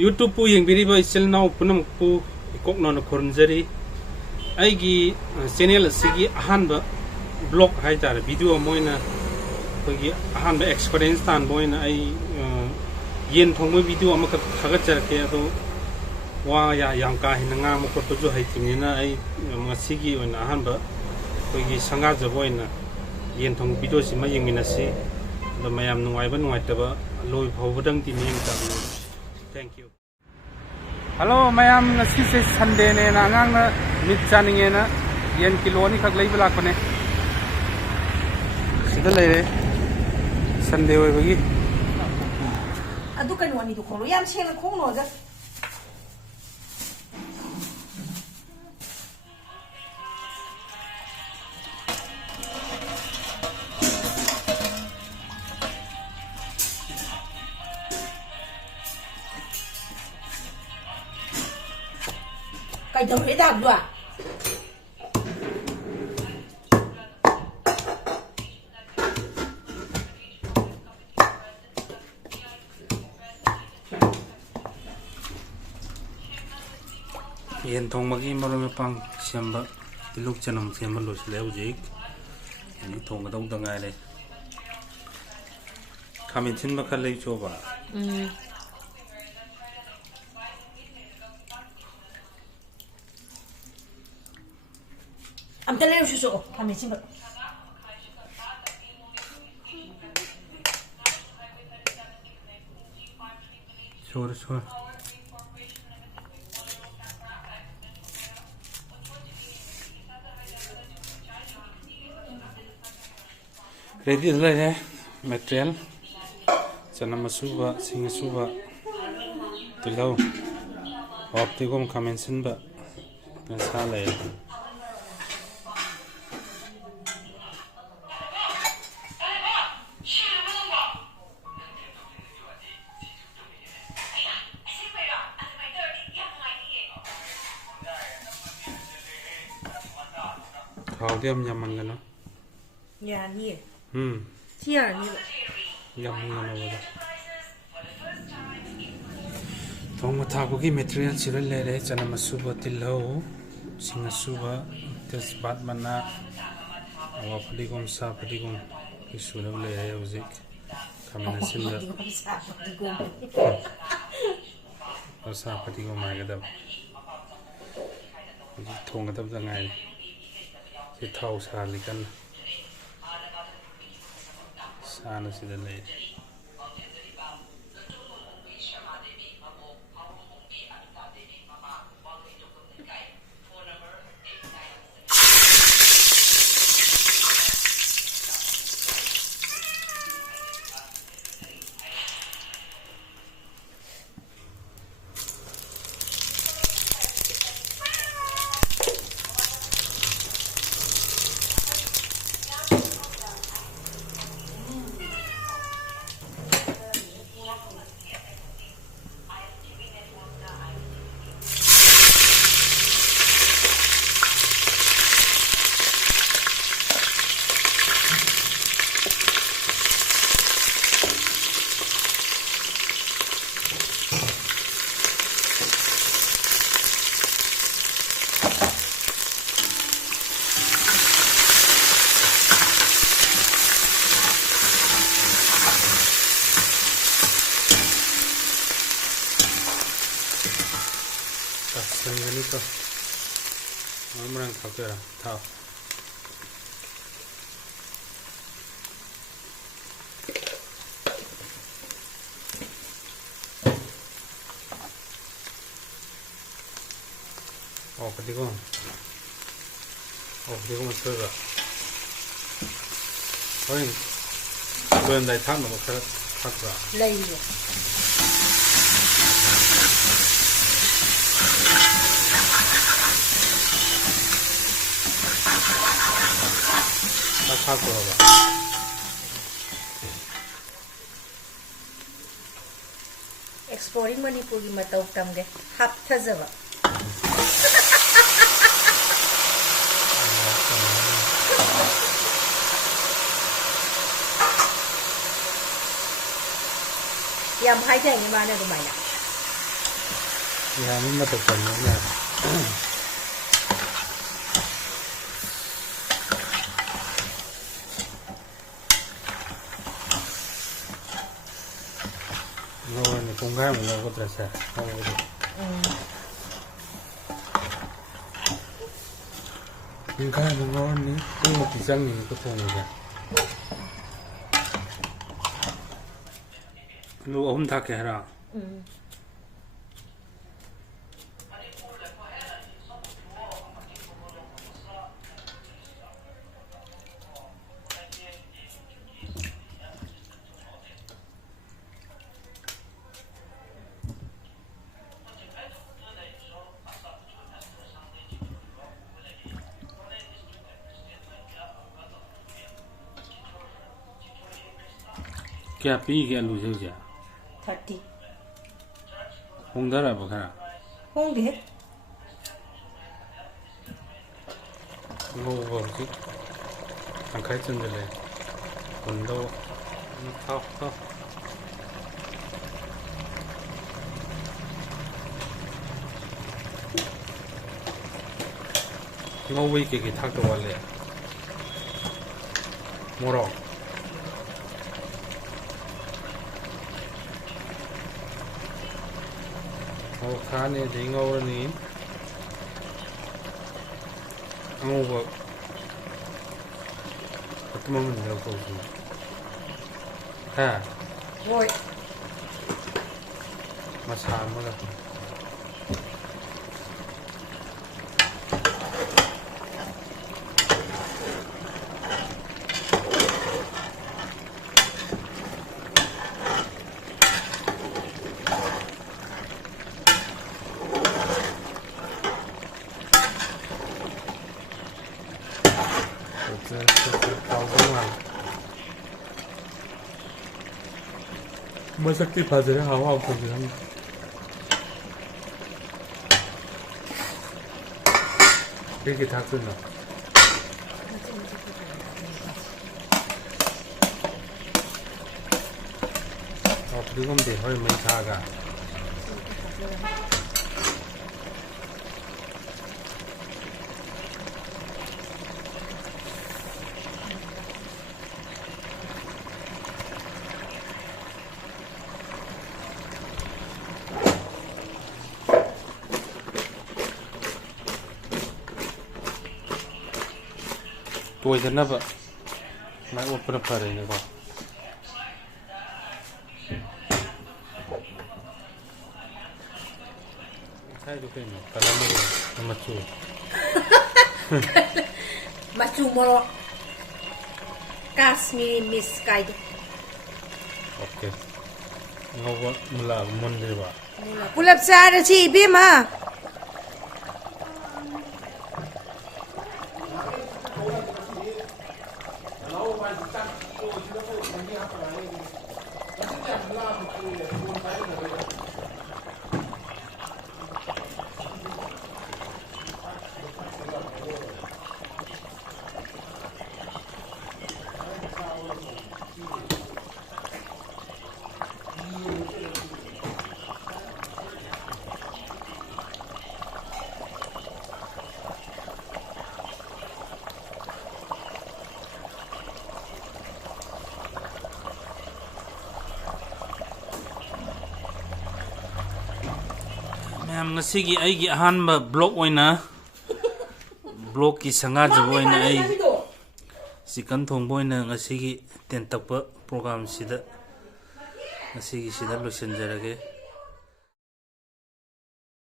YouTube pu yang biri ba isil na punam pu kok na na khornjari ai gi channel sigi ahan ba blog hai tar video moina ko gi ahan ba experience tan moina ai yen thong mo video am ka khaga char ke ado wa ya yang ka hin nga mo ko to jo hai tin na ai sigi on ahan ba ko gi sanga jo boina yen thong video si ma yeng mina si da mayam nuai ba nuai ta ba loi phau ba dang ti nim ta thank you hello mayam na si se sunday ne na ngang na mit chaninge na yen kilo ni khak lei bla ko ne sida lei re sunday oi bagi adu kan wani du kholo yam chela khong no ga cái đầu đấy đạp rồi yen thong magi marom pang siamba tiluk chanam siamba lo sleu jik ni thong ga dong dangai le khamin chin ba khal lei cho ba am ta leo shu kami chim ba sure ready là thế material chana masuba singa suba tilau opti gom kamensin ba sa le thao tiêm nhầm ăn cái nó nhà ni chia ni nhầm ăn nó vậy thong mà thao cái material chỉ là lấy đấy cho nó mà suba tilau singa suba tesbat mana awak padi gom sa padi gom isulah lấy đấy uzik kami nasi lah sa padi gom mai cái đâu thong cái đâu ra ngay cái thau sa li kan sa nó sẽ lấy ini tuh orang thau ke thau pati ko masuk ke oi tuan dai thang nó khá khá ra lấy khá rồi ba exporting Manipur ki matau tamge hap thazaba yam hai thang ni mana du mai na ꯌꯥꯝ ꯃꯇꯧ ꯇꯝꯕꯅ ngồi cùng gai một ngồi có thể sẽ ngồi được cùng gai một ngon ní nhưng mà chỉ răng mình có thùng này lu ôm thắc cái ra क्या P क्या loose हो जा 30 홍달아 보거라 홍대 이거 뭐지 안 갈증들래 건도 타고 이거 왜 이렇게 탁도 원래 뭐라 खाने देंगे और नहीं अंगों खत्म हो गया तो हाँ वो मसाला मगर मसक्ति फाजरे हवा आपको दिखाऊं 이렇게 다 끝나 그리고 돼 얼마나 다가 tôi cho nó vậy máy ốp nó phải này coi thay cho cái này cả năm rồi mà chú Machumoro Kashmiri Miss Guide ok ngâu quá là môn đi vào Pulap sa na si Bim ha ma'am ngasi aigi ahanba blog oina blog ki sanga jabu oina ai chicken thongbo oina ngasi gi ten takpa program sida ngasi gi sida losenjarage